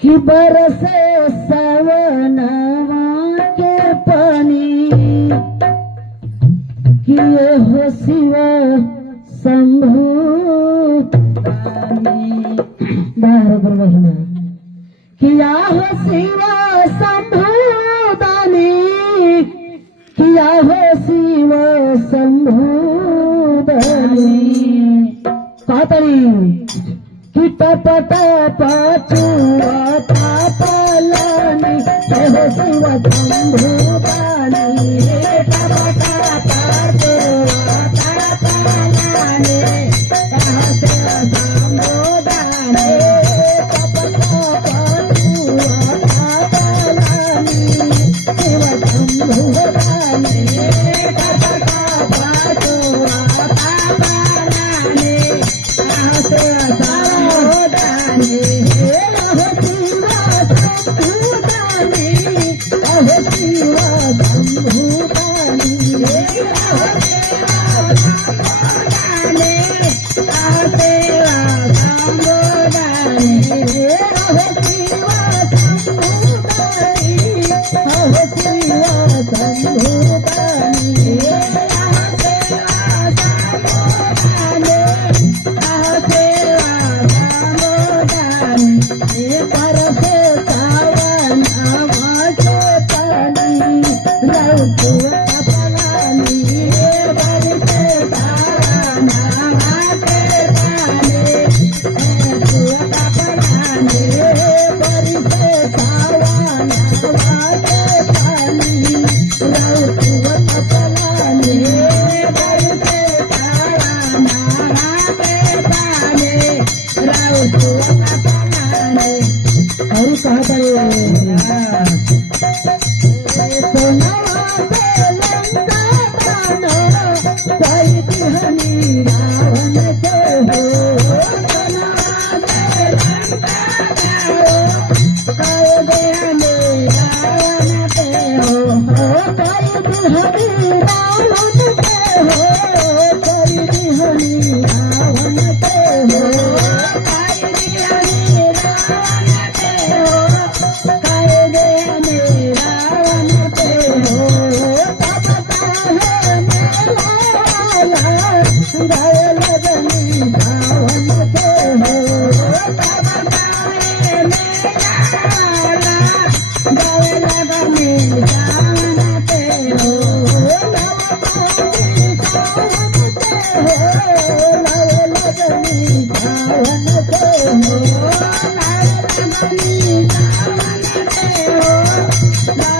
कि बरसे सावनवा के पानी कि ये हो शिव शंभु बरोबर महिमा किया हो शिव शंभु दानी किया हो शिव शंभु दानी कातरी कि टप टप चुआ पापलानी हो शिव शंभु दानी टप टप चुआ पापलानी हो शिव शंभु दानी टप टप चुआ पापलानी शिव शंभु दानी टप टप चुआ पापलानी हो शिव शंभु दानी हो शिव शंभु दानी हो शिव शंभु दानी हो